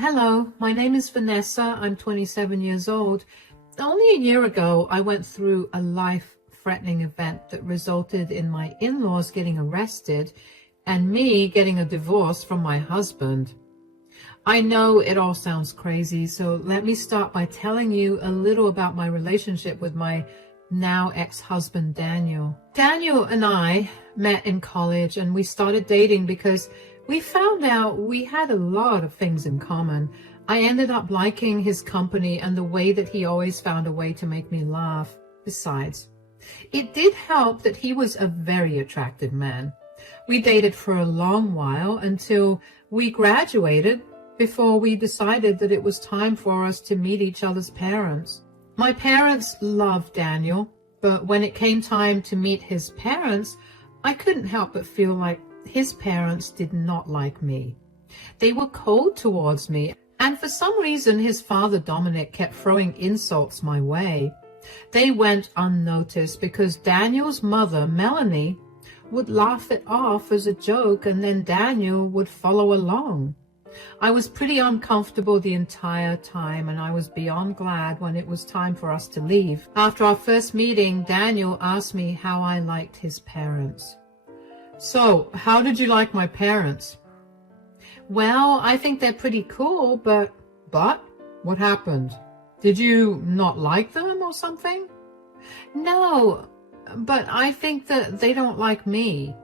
Hello, my name is Vanessa. I'm 27 years old. Only a year ago, I went through a life-threatening event that resulted in my in-laws getting arrested and me getting a divorce from my husband. I know it all sounds crazy, so let me start by telling you a little about my relationship with my now ex-husband, Daniel. Daniel and I met in college and we started dating because we found out we had a lot of things in common. I ended up liking his company and the way that he always found a way to make me laugh. Besides, it did help that he was a very attractive man. We dated for a long while until we graduated before we decided that it was time for us to meet each other's parents. My parents loved Daniel, but when it came time to meet his parents, I couldn't help but feel like his parents did not like me. They were cold towards me, and for some reason his father Dominic kept throwing insults my way. They went unnoticed because Daniel's mother, Melanie, would laugh it off as a joke, and then Daniel would follow along. I was pretty uncomfortable the entire time, and I was beyond glad when it was time for us to leave. After our first meeting, Daniel asked me how I liked his parents. So, how did you like my parents? Well, I think they're pretty cool, but what happened? Did you not like them or something? No, but I think that they don't like me.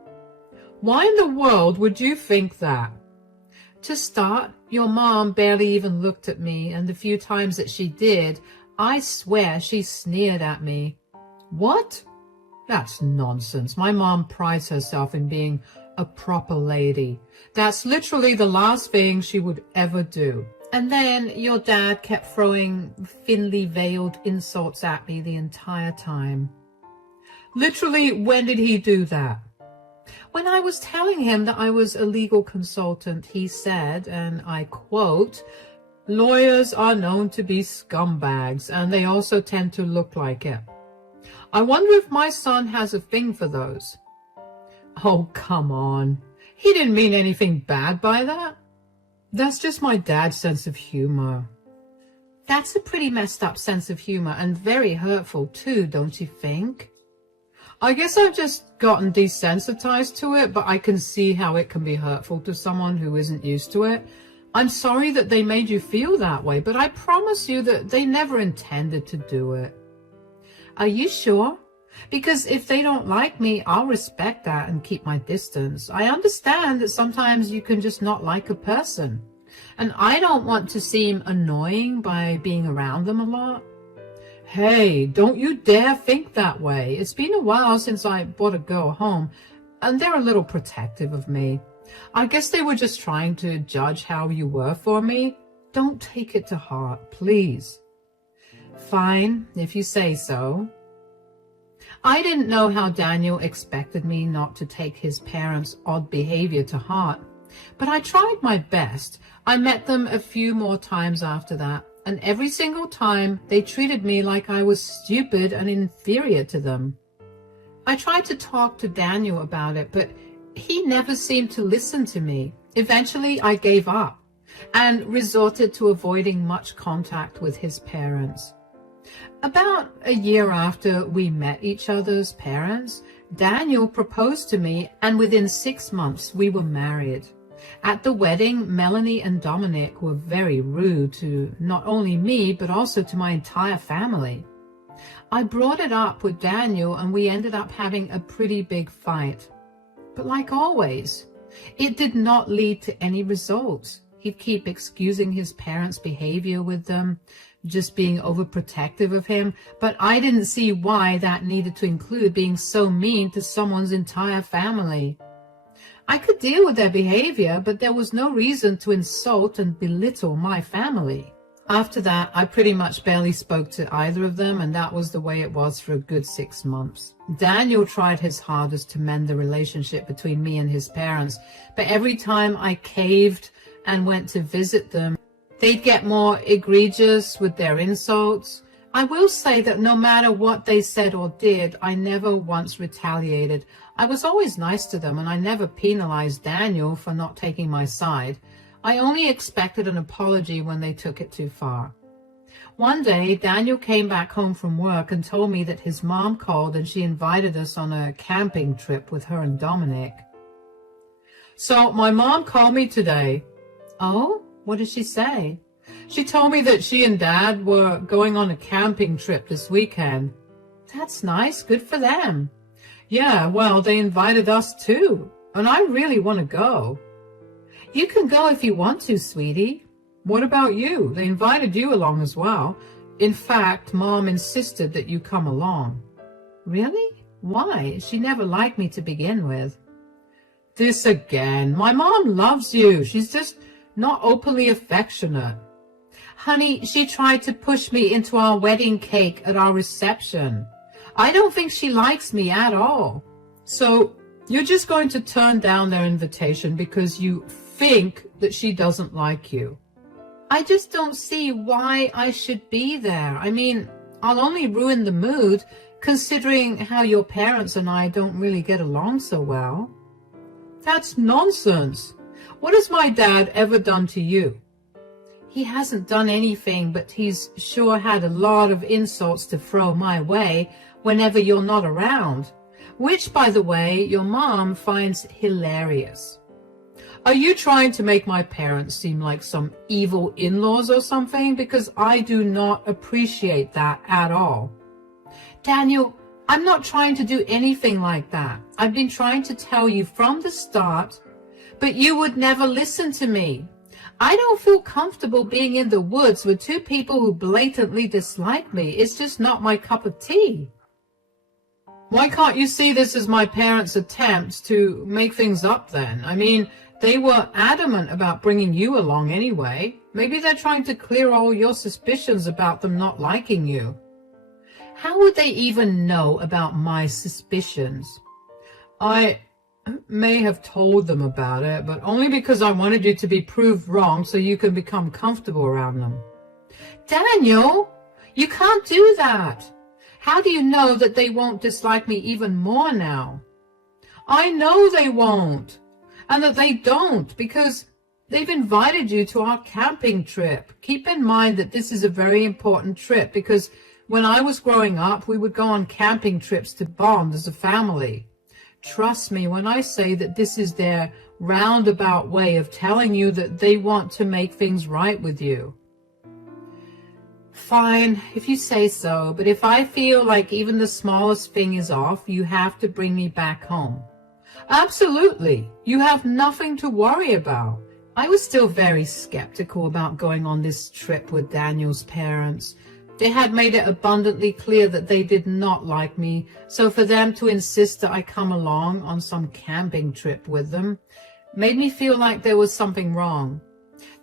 Why in the world would you think that? To start, your mom barely even looked at me, and the few times that she did, I swear she sneered at me. What? That's nonsense. My mom prides herself in being a proper lady. That's literally the last thing she would ever do. And then your dad kept throwing thinly veiled insults at me the entire time. Literally, when did he do that? When I was telling him that I was a legal consultant, he said, and I quote, "Lawyers are known to be scumbags, and they also tend to look like it. I wonder if my son has a thing for those." Oh, come on. He didn't mean anything bad by that. That's just my dad's sense of humor. That's a pretty messed up sense of humor, and very hurtful too, don't you think? I guess I've just gotten desensitized to it, but I can see how it can be hurtful to someone who isn't used to it. I'm sorry that they made you feel that way, but I promise you that they never intended to do it. Are you sure? Because if they don't like me, I'll respect that and keep my distance. I understand that sometimes you can just not like a person, and I don't want to seem annoying by being around them a lot. Hey, don't you dare think that way. It's been a while since I brought a girl home, and they're a little protective of me. I guess they were just trying to judge how you were for me. Don't take it to heart, please. Fine, if you say so. I didn't know how Daniel expected me not to take his parents' odd behavior to heart, but I tried my best. I met them a few more times after that, and every single time they treated me like I was stupid and inferior to them. I tried to talk to Daniel about it, but he never seemed to listen to me. Eventually, I gave up and resorted to avoiding much contact with his parents. About a year after we met each other's parents, Daniel proposed to me, and within 6 months we were married. At the wedding, Melanie and Dominic were very rude to not only me, but also to my entire family. I brought it up with Daniel, and we ended up having a pretty big fight. But like always, it did not lead to any results. He'd keep excusing his parents' behavior with them, just being overprotective of him, but I didn't see why that needed to include being so mean to someone's entire family. I could deal with their behavior, but there was no reason to insult and belittle my family. After that, I pretty much barely spoke to either of them, and that was the way it was for a good 6 months. Daniel tried his hardest to mend the relationship between me and his parents, but every time I caved and went to visit them, they'd get more egregious with their insults. I will say that no matter what they said or did, I never once retaliated. I was always nice to them, and I never penalized Daniel for not taking my side. I only expected an apology when they took it too far. One day, Daniel came back home from work and told me that his mom called and she invited us on a camping trip with her and Dominic. So my mom called me today. Oh, what did she say? She told me that she and Dad were going on a camping trip this weekend. That's nice. Good for them. Yeah, well, they invited us too, and I really want to go. You can go if you want to, sweetie. What about you? They invited you along as well. In fact, Mom insisted that you come along. Really? Why? She never liked me to begin with. This again. My mom loves you. She's just not openly affectionate. Honey, she tried to push me into our wedding cake at our reception. I don't think she likes me at all. So you're just going to turn down their invitation because you think that she doesn't like you. I just don't see why I should be there. I mean, I'll only ruin the mood considering how your parents and I don't really get along so well. That's nonsense. What has my dad ever done to you? He hasn't done anything, but he's sure had a lot of insults to throw my way whenever you're not around, which, by the way, your mom finds hilarious. Are you trying to make my parents seem like some evil in-laws or something? Because I do not appreciate that at all. Daniel, I'm not trying to do anything like that. I've been trying to tell you from the start, but you would never listen to me. I don't feel comfortable being in the woods with two people who blatantly dislike me. It's just not my cup of tea. Why can't you see this as my parents' attempts to make things up then? I mean, they were adamant about bringing you along anyway. Maybe they're trying to clear all your suspicions about them not liking you. How would they even know about my suspicions? I may have told them about it, but only because I wanted you to be proved wrong so you can become comfortable around them. Daniel, you can't do that. How do you know that they won't dislike me even more now? I know they won't, and that they don't, because they've invited you to our camping trip. Keep in mind that this is a very important trip, because when I was growing up, we would go on camping trips to bond as a family. Trust me when I say that this is their roundabout way of telling you that they want to make things right with you. Fine, if you say so, but if I feel like even the smallest thing is off, you have to bring me back home. Absolutely. You have nothing to worry about. I was still very skeptical about going on this trip with Daniel's parents. They had made it abundantly clear that they did not like me, so for them to insist that I come along on some camping trip with them made me feel like there was something wrong.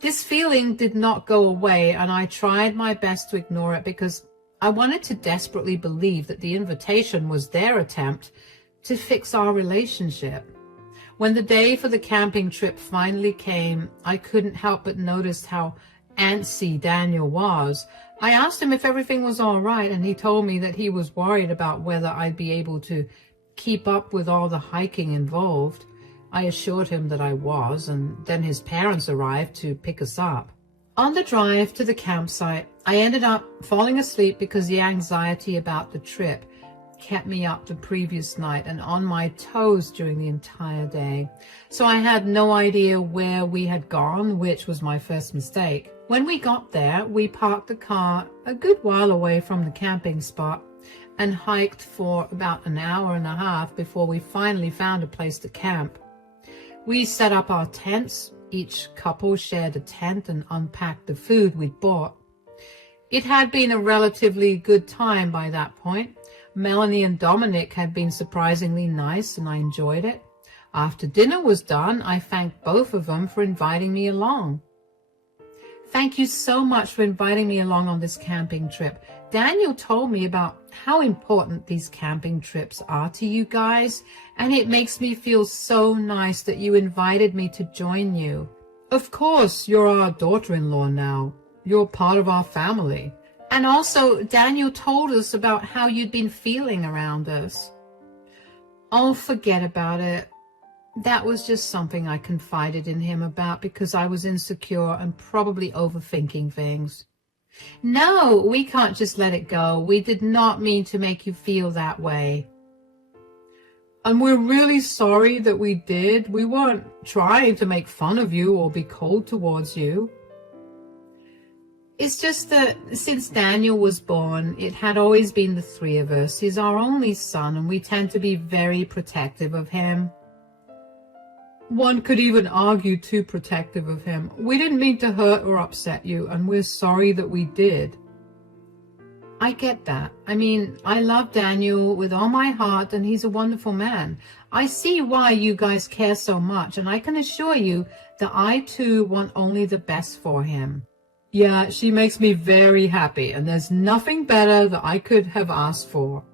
This feeling did not go away, and I tried my best to ignore it because I wanted to desperately believe that the invitation was their attempt to fix our relationship. When the day for the camping trip finally came, I couldn't help but notice how antsy Daniel was. I asked him if everything was all right, and he told me that he was worried about whether I'd be able to keep up with all the hiking involved. I assured him that I was, and then his parents arrived to pick us up. On the drive to the campsite, I ended up falling asleep because the anxiety about the trip kept me up the previous night and on my toes during the entire day. So I had no idea where we had gone, which was my first mistake. When we got there, we parked the car a good while away from the camping spot and hiked for about an hour and a half before we finally found a place to camp. We set up our tents. Each couple shared a tent and unpacked the food we'd bought. It had been a relatively good time by that point. Melanie and Dominic had been surprisingly nice, and I enjoyed it. After dinner was done, I thanked both of them for inviting me along. Thank you so much for inviting me along on this camping trip. Daniel told me about how important these camping trips are to you guys, and it makes me feel so nice that you invited me to join you. Of course, you're our daughter-in-law now. You're part of our family. And also, Daniel told us about how you'd been feeling around us. Oh, forget about it. That was just something I confided in him about because I was insecure and probably overthinking things. No, we can't just let it go. We did not mean to make you feel that way. And we're really sorry that we did. We weren't trying to make fun of you or be cold towards you. It's just that since Daniel was born, it had always been the three of us. He's our only son, and we tend to be very protective of him. One could even argue too protective of him. We didn't mean to hurt or upset you, and we're sorry that we did. I get that. I mean, I love Daniel with all my heart, and he's a wonderful man. I see why you guys care so much, and I can assure you that I too want only the best for him. Yeah, she makes me very happy, and there's nothing better that I could have asked for.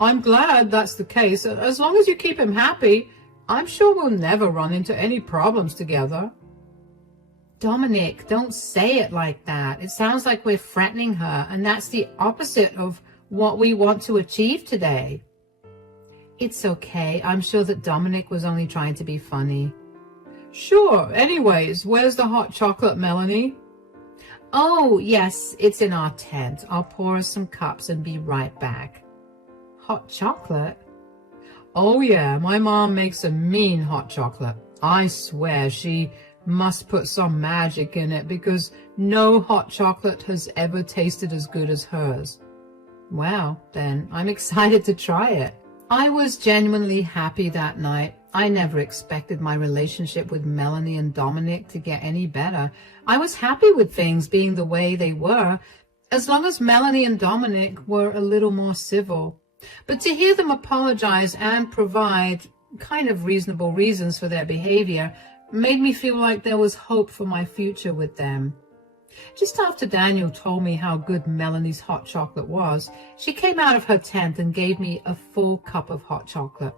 I'm glad that's the case. As long as you keep him happy, I'm sure we'll never run into any problems together. Dominic, don't say it like that. It sounds like we're threatening her, and that's the opposite of what we want to achieve today. It's okay. I'm sure that Dominic was only trying to be funny. Sure. Anyways, where's the hot chocolate, Melanie? Oh, yes, it's in our tent. I'll pour us some cups and be right back. Hot chocolate? Oh, yeah, my mom makes a mean hot chocolate. I swear she must put some magic in it because no hot chocolate has ever tasted as good as hers. Well, then, I'm excited to try it. I was genuinely happy that night. I never expected my relationship with Melanie and Dominic to get any better. I was happy with things being the way they were, as long as Melanie and Dominic were a little more civil. But to hear them apologize and provide kind of reasonable reasons for their behavior made me feel like there was hope for my future with them. Just after Daniel told me how good Melanie's hot chocolate was, she came out of her tent and gave me a full cup of hot chocolate.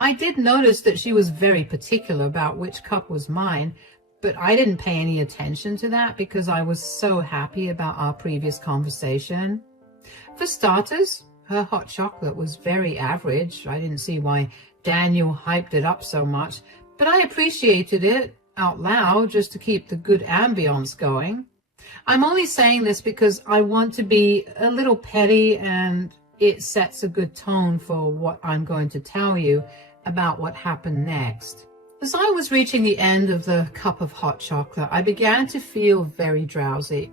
I did notice that she was very particular about which cup was mine, but I didn't pay any attention to that because I was so happy about our previous conversation. For starters, her hot chocolate was very average. I didn't see why Daniel hyped it up so much, but I appreciated it out loud just to keep the good ambience going. I'm only saying this because I want to be a little petty, and it sets a good tone for what I'm going to tell you about what happened next. As I was reaching the end of the cup of hot chocolate, I began to feel very drowsy.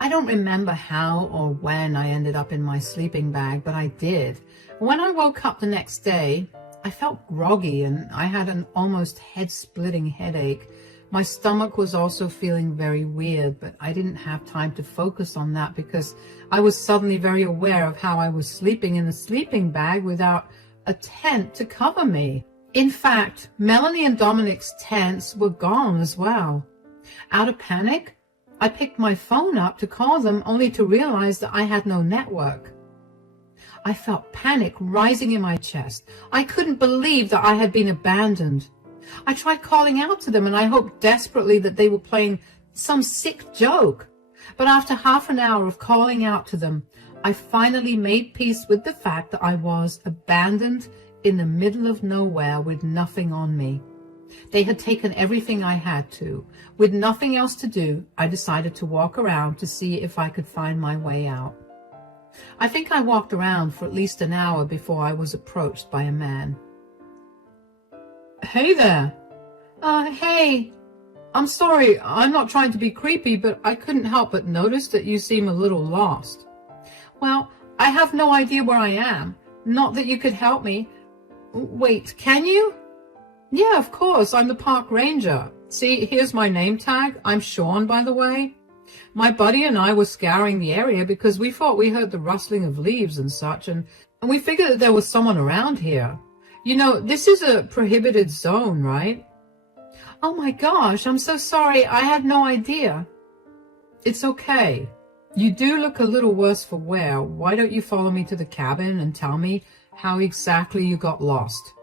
I don't remember how or when I ended up in my sleeping bag, but I did. When I woke up the next day, I felt groggy and I had an almost head-splitting headache. My stomach was also feeling very weird, but I didn't have time to focus on that because I was suddenly very aware of how I was sleeping in a sleeping bag without a tent to cover me. In fact, Melanie and Dominic's tents were gone as well. Out of panic, I picked my phone up to call them only to realize that I had no network. I felt panic rising in my chest. I couldn't believe that I had been abandoned. I tried calling out to them and I hoped desperately that they were playing some sick joke. But after half an hour of calling out to them, I finally made peace with the fact that I was abandoned in the middle of nowhere with nothing on me. They had taken everything I had to. With nothing else to do, I decided to walk around to see if I could find my way out. I think I walked around for at least an hour before I was approached by a man. Hey there. Hey. I'm sorry, I'm not trying to be creepy, but I couldn't help but notice that you seem a little lost. Well, I have no idea where I am. Not that you could help me. Wait, can you? Yeah, of course, I'm the park ranger. See, here's my name tag. I'm Sean, by the way. My buddy and I were scouring the area because we thought we heard the rustling of leaves and such, and we figured that there was someone around here. You know, this is a prohibited zone, right? Oh my gosh, I'm so sorry. I had no idea. It's okay. You do look a little worse for wear. Why don't you follow me to the cabin and tell me how exactly you got lost?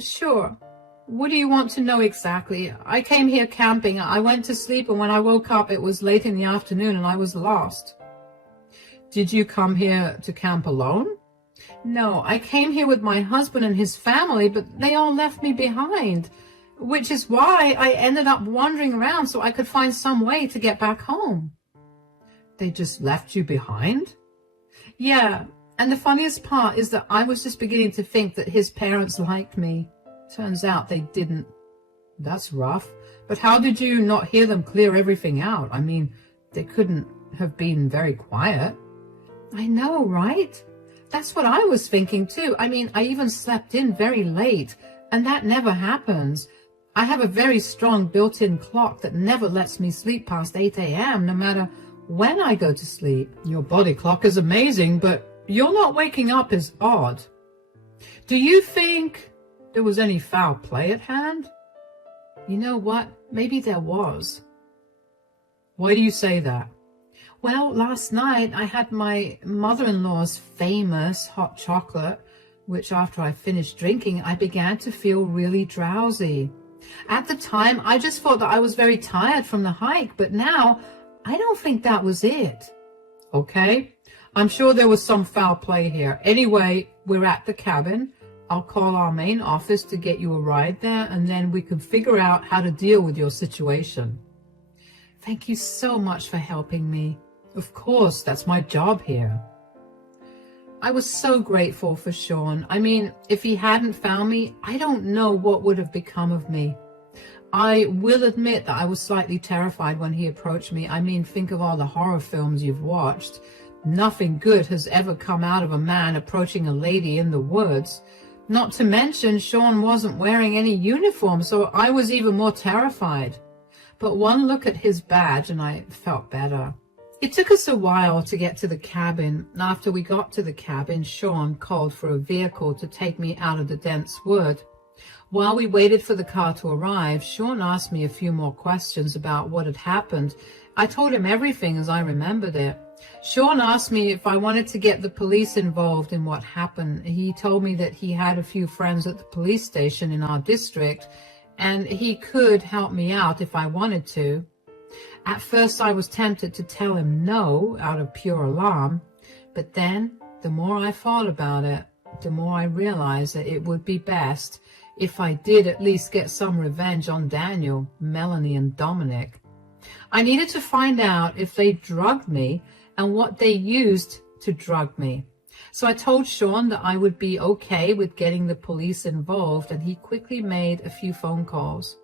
Sure. What do you want to know exactly? I came here camping. I went to sleep, and when I woke up, it was late in the afternoon and I was lost. Did you come here to camp alone? No, I came here with my husband and his family, but they all left me behind, which is why I ended up wandering around so I could find some way to get back home. They just left you behind? Yeah, and the funniest part is that I was just beginning to think that his parents liked me. Turns out they didn't. That's rough. But how did you not hear them clear everything out? I mean, they couldn't have been very quiet. I know, right? That's what I was thinking too. I mean, I even slept in very late, and that never happens. I have a very strong built-in clock that never lets me sleep past 8 a.m. no matter when I go to sleep. Your body clock is amazing, but your not waking up is odd. Do you think there was any foul play at hand? You know what? Maybe there was. Why do you say that? Well, last night I had my mother-in-law's famous hot chocolate, which after I finished drinking, I began to feel really drowsy. At the time, I just thought that I was very tired from the hike, but now I don't think that was it. Okay, I'm sure there was some foul play here. Anyway, we're at the cabin. I'll call our main office to get you a ride there, and then we can figure out how to deal with your situation. Thank you so much for helping me. Of course, that's my job here. I was so grateful for Sean. I mean, if he hadn't found me, I don't know what would have become of me. I will admit that I was slightly terrified when he approached me. I mean, think of all the horror films you've watched. Nothing good has ever come out of a man approaching a lady in the woods. Not to mention, Sean wasn't wearing any uniform, so I was even more terrified. But one look at his badge and I felt better. It took us a while to get to the cabin. After we got to the cabin, Sean called for a vehicle to take me out of the dense wood. While we waited for the car to arrive, Sean asked me a few more questions about what had happened. I told him everything as I remembered it. Sean asked me if I wanted to get the police involved in what happened. He told me that he had a few friends at the police station in our district, and he could help me out if I wanted to. At first, I was tempted to tell him no out of pure alarm, but then, the more I thought about it, the more I realized that it would be best if I did at least get some revenge on Daniel, Melanie, and Dominic. I needed to find out if they drugged me and what they used to drug me. So I told Sean that I would be okay with getting the police involved, and he quickly made a few phone calls.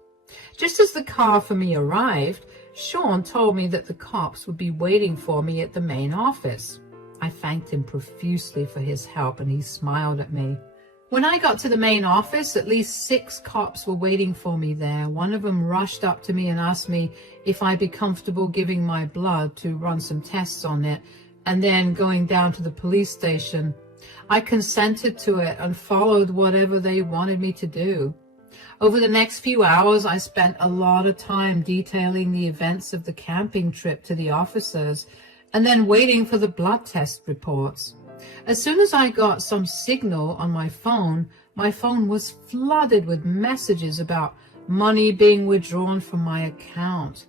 Just as the car for me arrived, Sean told me that the cops would be waiting for me at the main office. I thanked him profusely for his help, and he smiled at me. When I got to the main office, at least 6 cops were waiting for me there. One of them rushed up to me and asked me if I'd be comfortable giving my blood to run some tests on it, and then going down to the police station. I consented to it and followed whatever they wanted me to do. Over the next few hours, I spent a lot of time detailing the events of the camping trip to the officers, and then waiting for the blood test reports. As soon as I got some signal on my phone was flooded with messages about money being withdrawn from my account.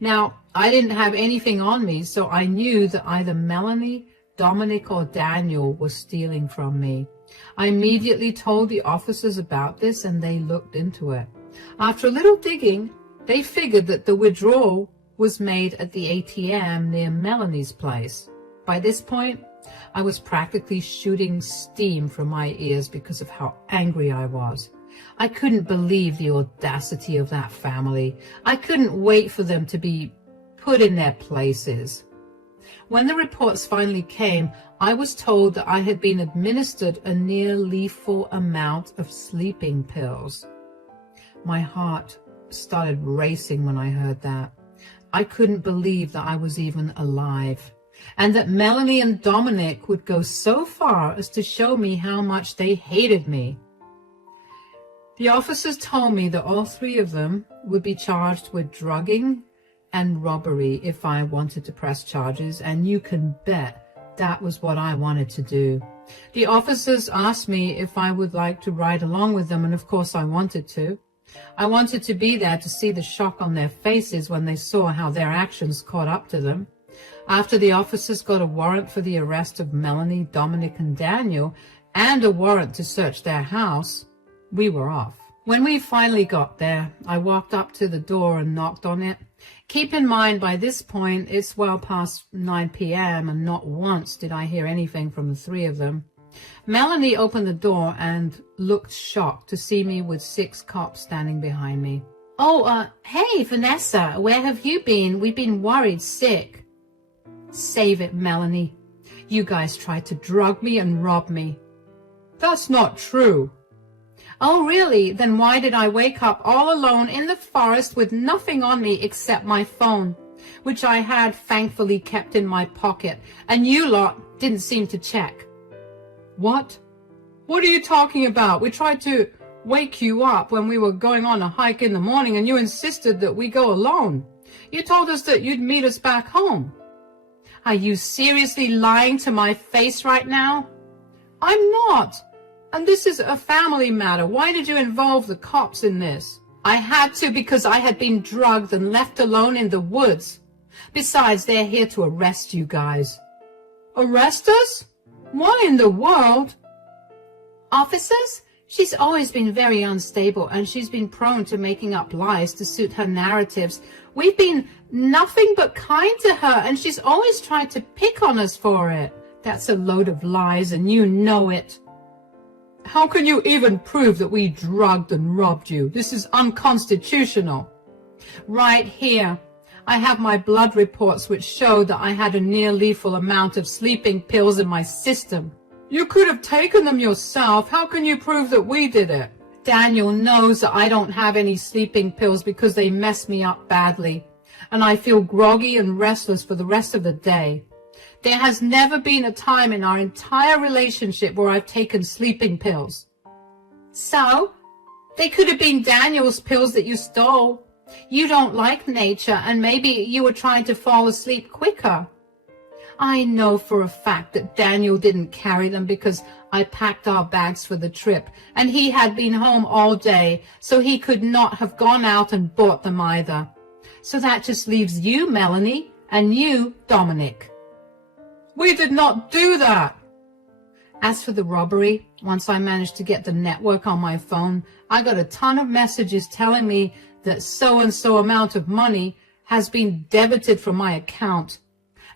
Now, I didn't have anything on me, so I knew that either Melanie, Dominic, or Daniel was stealing from me. I immediately told the officers about this, and they looked into it. After a little digging, they figured that the withdrawal was made at the ATM near Melanie's place. By this point, I was practically shooting steam from my ears because of how angry I was. I couldn't believe the audacity of that family. I couldn't wait for them to be put in their places. When the reports finally came, I was told that I had been administered a near lethal amount of sleeping pills. My heart started racing when I heard that. I couldn't believe that I was even alive, and that Melanie and Dominic would go so far as to show me how much they hated me. The officers told me that all 3 of them would be charged with drugging and robbery if I wanted to press charges, and you can bet that was what I wanted to do. The officers asked me if I would like to ride along with them, and of course I wanted to. I wanted to be there to see the shock on their faces when they saw how their actions caught up to them. After the officers got a warrant for the arrest of Melanie, Dominic, and Daniel, and a warrant to search their house, we were off. When we finally got there, I walked up to the door and knocked on it. Keep in mind, by this point, it's well past 9 p.m. and not once did I hear anything from the three of them. Melanie opened the door and looked shocked to see me with 6 cops standing behind me. "Oh, hey, Vanessa, where have you been? We've been worried sick." "Save it, Melanie. You guys tried to drug me and rob me." "That's not true." "Oh, really? Then why did I wake up all alone in the forest with nothing on me except my phone, which I had thankfully kept in my pocket, and you lot didn't seem to check?" "What? What are you talking about? We tried to wake you up when we were going on a hike in the morning, and you insisted that we go alone. You told us that you'd meet us back home." "Are you seriously lying to my face right now?" "I'm not. And this is a family matter. Why did you involve the cops in this?" "I had to because I had been drugged and left alone in the woods. Besides, they're here to arrest you guys." "Arrest us? Why in the world?" "Officers? She's always been very unstable, and she's been prone to making up lies to suit her narratives. We've been nothing but kind to her, and she's always tried to pick on us for it." "That's a load of lies, and you know it." "How can you even prove that we drugged and robbed you? This is unconstitutional." "Right here. I have my blood reports which show that I had a near-lethal amount of sleeping pills in my system." "You could have taken them yourself. How can you prove that we did it?" "Daniel knows that I don't have any sleeping pills because they mess me up badly, and I feel groggy and restless for the rest of the day. There has never been a time in our entire relationship where I've taken sleeping pills." "So, they could have been Daniel's pills that you stole. You don't like nature, and maybe you were trying to fall asleep quicker." "I know for a fact that Daniel didn't carry them because I packed our bags for the trip, and he had been home all day, so he could not have gone out and bought them either. So that just leaves you, Melanie, and you, Dominic." "We did not do that." "As for the robbery, once I managed to get the network on my phone, I got a ton of messages telling me that so-and-so amount of money has been debited from my account.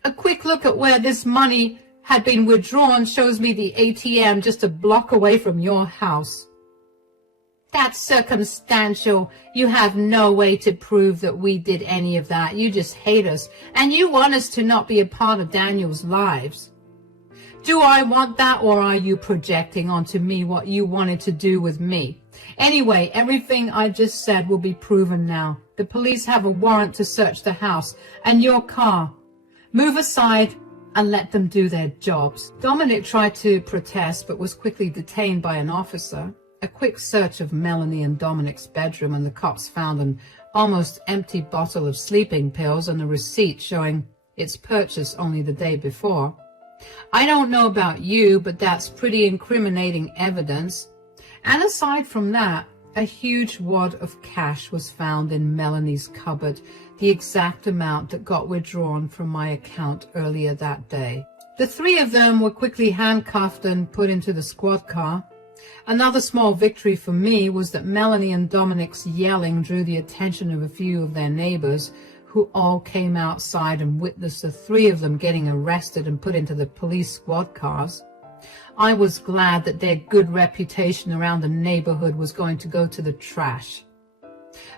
A quick look at where this money had been withdrawn shows me the ATM just a block away from your house." "That's circumstantial. You have no way to prove that we did any of that. You just hate us, and you want us to not be a part of Daniel's lives." "Do I want that, or are you projecting onto me what you wanted to do with me? Anyway, everything I just said will be proven now. The police have a warrant to search the house and your car. Move aside and let them do their jobs." Dominic tried to protest but was quickly detained by an officer. A quick search of Melanie and Dominic's bedroom, and the cops found an almost empty bottle of sleeping pills and a receipt showing its purchase only the day before. I don't know about you, but that's pretty incriminating evidence. And aside from that, a huge wad of cash was found in Melanie's cupboard, the exact amount that got withdrawn from my account earlier that day. The three of them were quickly handcuffed and put into the squad car. Another small victory for me was that Melanie and Dominic's yelling drew the attention of a few of their neighbors, who all came outside and witnessed the three of them getting arrested and put into the police squad cars. I was glad that their good reputation around the neighborhood was going to go to the trash.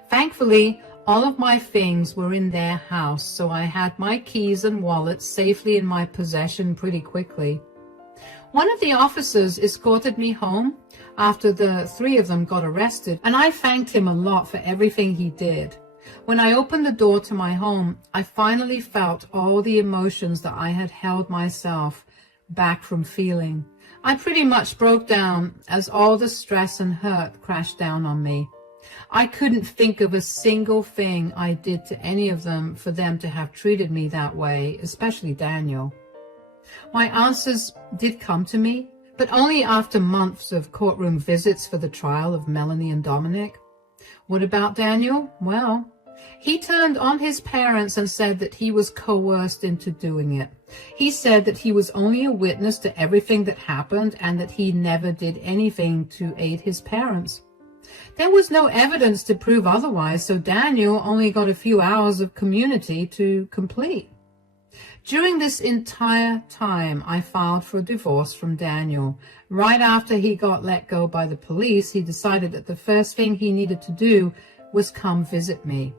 Thankfully, all of my things were in their house, so I had my keys and wallet safely in my possession pretty quickly. One of the officers escorted me home after the three of them got arrested, and I thanked him a lot for everything he did. When I opened the door to my home, I finally felt all the emotions that I had held myself back from feeling. I pretty much broke down as all the stress and hurt crashed down on me. I couldn't think of a single thing I did to any of them for them to have treated me that way, especially Daniel. My answers did come to me, but only after months of courtroom visits for the trial of Melanie and Dominic. What about Daniel? Well, He turned on his parents and said that he was coerced into doing it. He said that he was only a witness to everything that happened and that he never did anything to aid his parents. There was no evidence to prove otherwise, so Daniel only got a few hours of community to complete. During this entire time, I filed for a divorce from Daniel. Right after he got let go by the police, he decided that the first thing he needed to do was come visit me.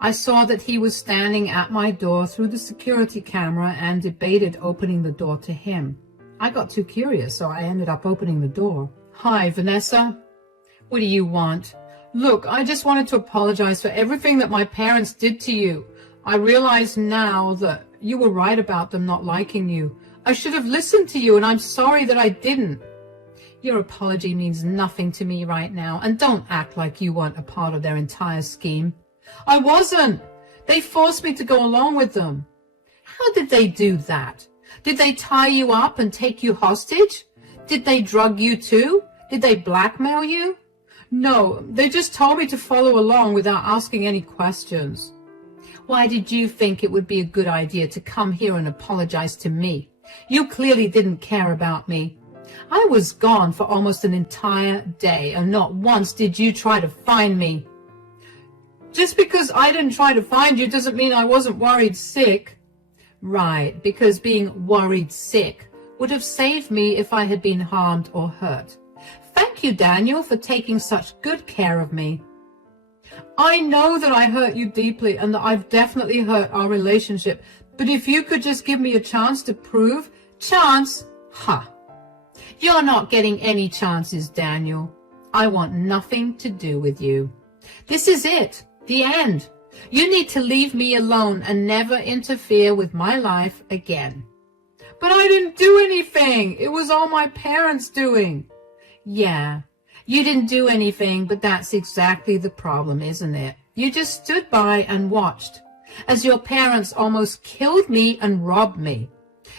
I saw that he was standing at my door through the security camera and debated opening the door to him. I got too curious, so I ended up opening the door. "Hi, Vanessa. What do you want?" "Look, I just wanted to apologize for everything that my parents did to you. I realize now that you were right about them not liking you. I should have listened to you, and I'm sorry that I didn't." "Your apology means nothing to me right now, and don't act like you weren't a part of their entire scheme." "I wasn't. They forced me to go along with them." "How did they do that? Did they tie you up and take you hostage? Did they drug you too? Did they blackmail you?" "No, they just told me to follow along without asking any questions." "Why did you think it would be a good idea to come here and apologize to me? You clearly didn't care about me. I was gone for almost an entire day, and not once did you try to find me." "Just because I didn't try to find you doesn't mean I wasn't worried sick." "Right, because being worried sick would have saved me if I had been harmed or hurt. Thank you, Daniel, for taking such good care of me." "I know that I hurt you deeply and that I've definitely hurt our relationship, but if you could just give me a chance to prove—" "Chance? Ha! You're not getting any chances, Daniel. I want nothing to do with you. This is it. The end. You need to leave me alone and never interfere with my life again." "But I didn't do anything. It was all my parents doing." "Yeah, you didn't do anything, but that's exactly the problem, isn't it? You just stood by and watched as your parents almost killed me and robbed me.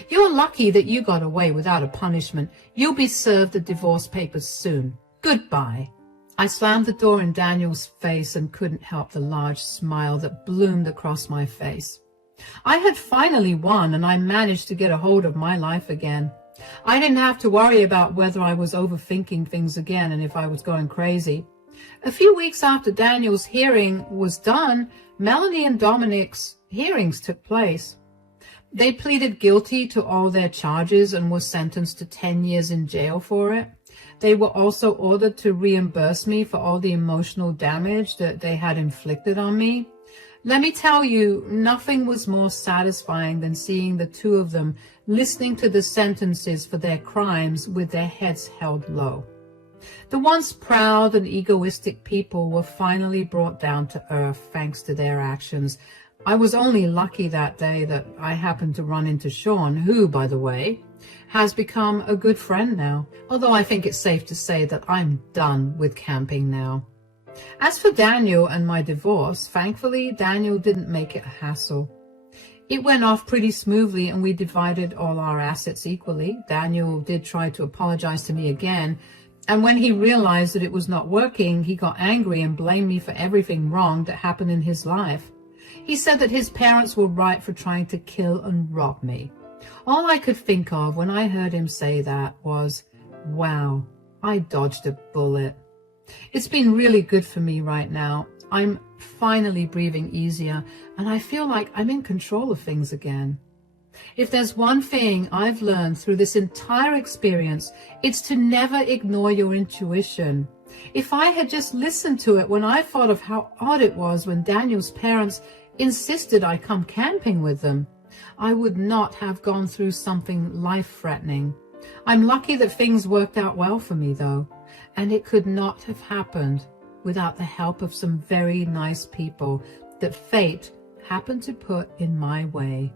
You're lucky that you got away without a punishment. You'll be served the divorce papers soon. Goodbye." I slammed the door in Daniel's face and couldn't help the large smile that bloomed across my face. I had finally won, and I managed to get a hold of my life again. I didn't have to worry about whether I was overthinking things again and if I was going crazy. A few weeks after Daniel's hearing was done, Melanie and Dominic's hearings took place. They pleaded guilty to all their charges and were sentenced to 10 years in jail for it. They were also ordered to reimburse me for all the emotional damage that they had inflicted on me. Let me tell you, nothing was more satisfying than seeing the two of them listening to the sentences for their crimes with their heads held low. The once proud and egoistic people were finally brought down to earth thanks to their actions. I was only lucky that day that I happened to run into Sean, who, by the way, has become a good friend now, although I think it's safe to say that I'm done with camping now. As for Daniel and my divorce, thankfully Daniel didn't make it a hassle. It went off pretty smoothly and we divided all our assets equally. Daniel did try to apologize to me again, and when he realized that it was not working, he got angry and blamed me for everything wrong that happened in his life. He said that his parents were right for trying to kill and rob me. All I could think of when I heard him say that was, wow, I dodged a bullet. It's been really good for me right now. I'm finally breathing easier, and I feel like I'm in control of things again. If there's one thing I've learned through this entire experience, it's to never ignore your intuition. If I had just listened to it when I thought of how odd it was when Daniel's parents insisted I come camping with them, I would not have gone through something life-threatening. I'm lucky that things worked out well for me, though, and it could not have happened without the help of some very nice people that fate happened to put in my way.